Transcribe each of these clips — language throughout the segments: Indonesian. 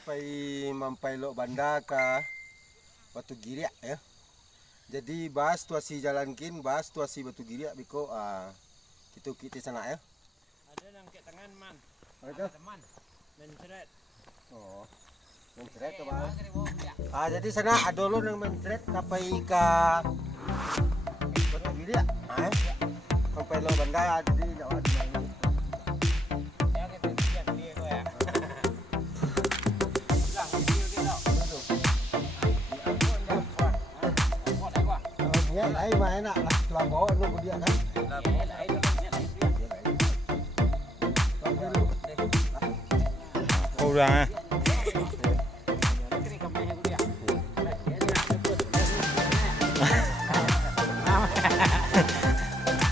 sampai Mampailo Banda ke Batu Giriak ya. Jadi bahas tuasi jalankin, bahas tuasi Batu Giriak biko kita sana ya. Ada yang ke tangan man. Ada teman. Mencret. Oh. Mencret ke bang. Jadi sana ada lo yang mencret sampai ke Batu Giriak. Mampailo Banda jadi Jawa Timur. Lại mà nè là bỏ luôn một điện đấy. Ô ra.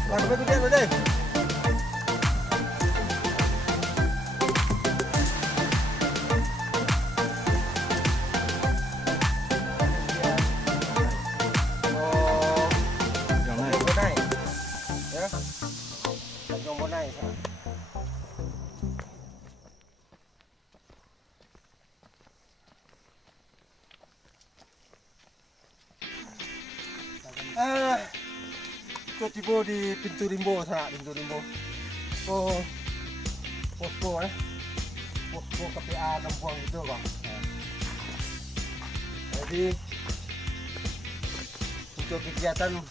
Làm cái điện rồi đây. Tiba di pintu rimbo sana, pintu rimbo. Oh, posko posko KPA Kampung itu bang. Jadi untuk kegiatan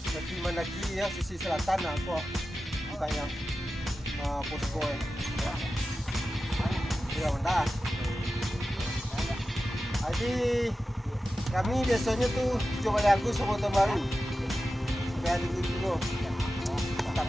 seperti Mendaki ya sisi selatan aku kayak posko ya mantap. Jadi kami biasanya tuh coba lagu sama tahun baru. Kaya dulu. Mantap.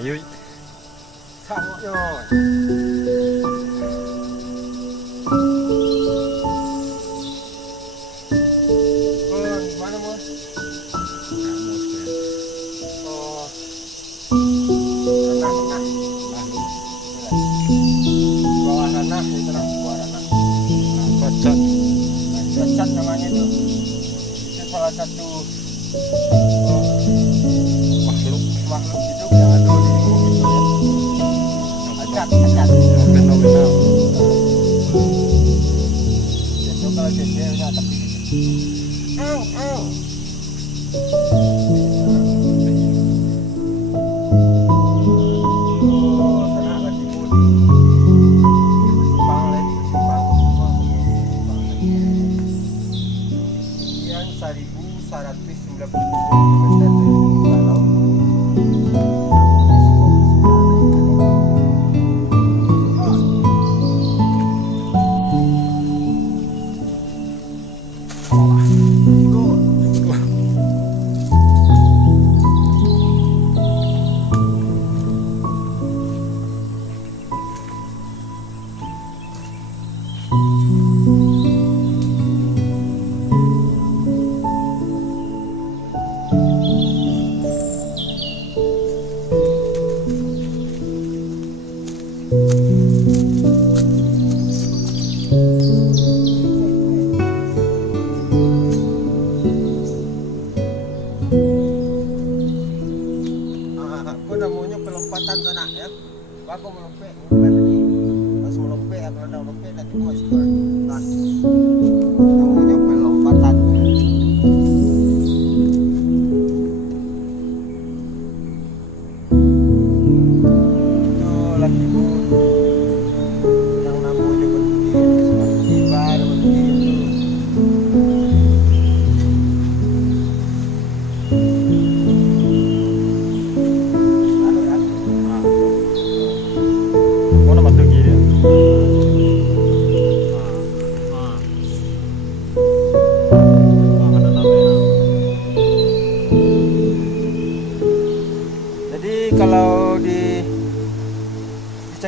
Yui. Sama yo. Mana mau? Oh. Tanah. Bawah tanah itu lah, bawah tanah. Kocok. Kocok namanya itu. Itu salah satu makhluk hidup yang ada di bumi itu ya. Acat. Fenomenal. Itu kalau cecenya tapi au. Oh, sana lagi budi. Simpang lagi simpang. Sekian 1190 km.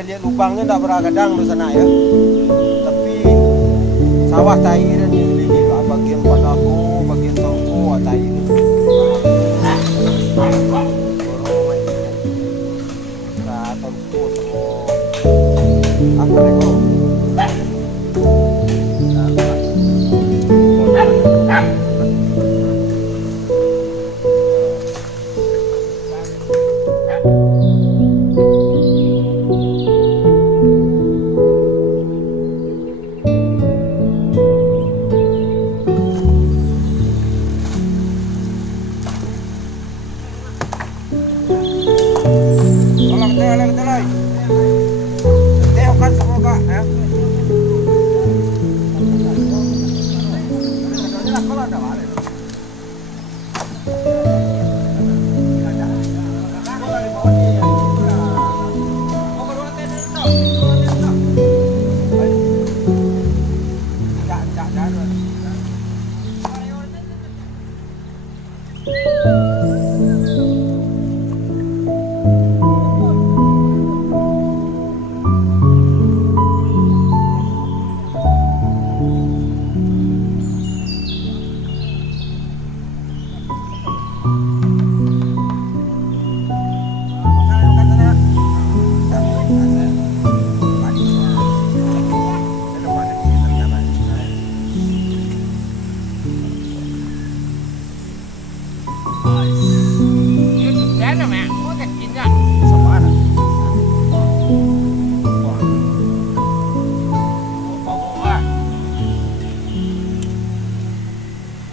lihat lubangnya tidak pernah kadang di sana ya. Tapi sawah tai dan ini bagian padaku, bagian tongko tai ini. Nah, tentu semua aku reko.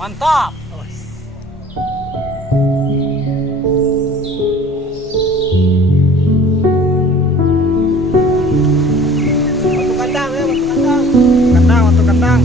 Mantap. Batu kandang ya, batu kandang. Kandang untuk kandang.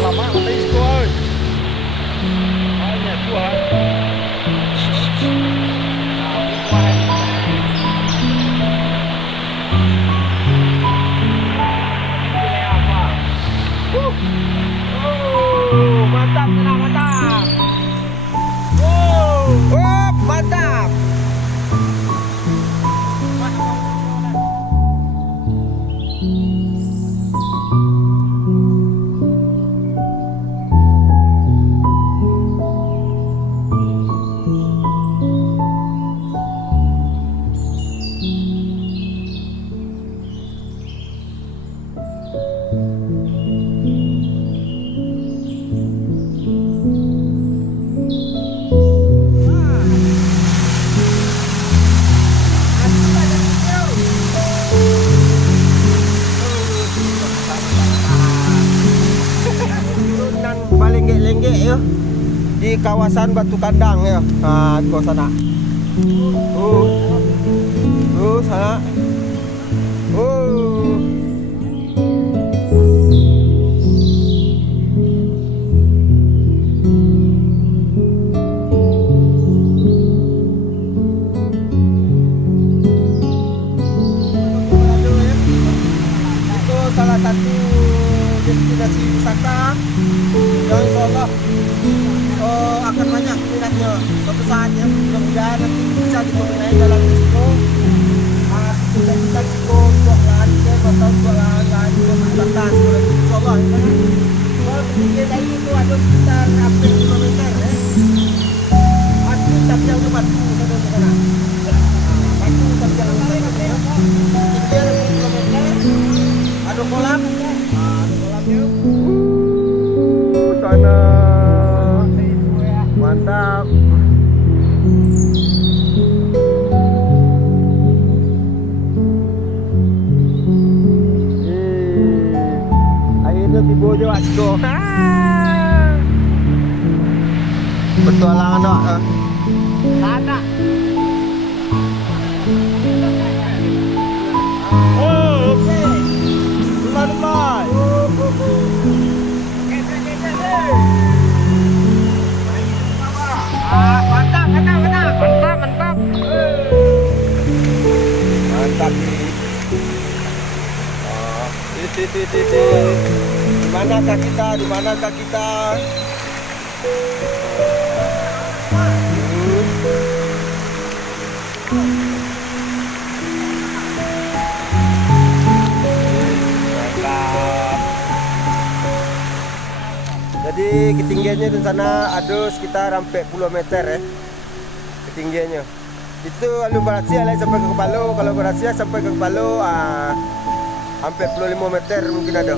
Lama mati isko ơi. Banyak buah. Mantap, tenang, mantap. Mantap. Lenggek ya di kawasan Batu Kandang ya. Nah, di sana. Sana. Itu salah satu destinasi wisata yang insyaallah akan banyak minatnya suatu saat ya. Mudah-mudahan nanti bisa diperkenalkan dalam risiko kita risiko untuk lahan atau untuk lahan batas insyaallah ya. Kalau ketinggian dari itu ada sekitar 40 km ya. Batu tapi yang batu ada di sana. Batu tapi yang ketinggian 40 km. Ada kolam. Ada kolamnya. Sana mantap. Akhirnya tiba je waktu. Petualangan nak. Sana. Oh, okey. Lemai. Oke, Di manakah kita? Di manakah kita? Jadi ketinggiannya di sana ada sekitar hampir 10 meter ya. Ketinggiannya. Itu anu berasia lah sampai ke kepala. Kalau berasia sampai ke kepala hampir 25 meter mungkin ada.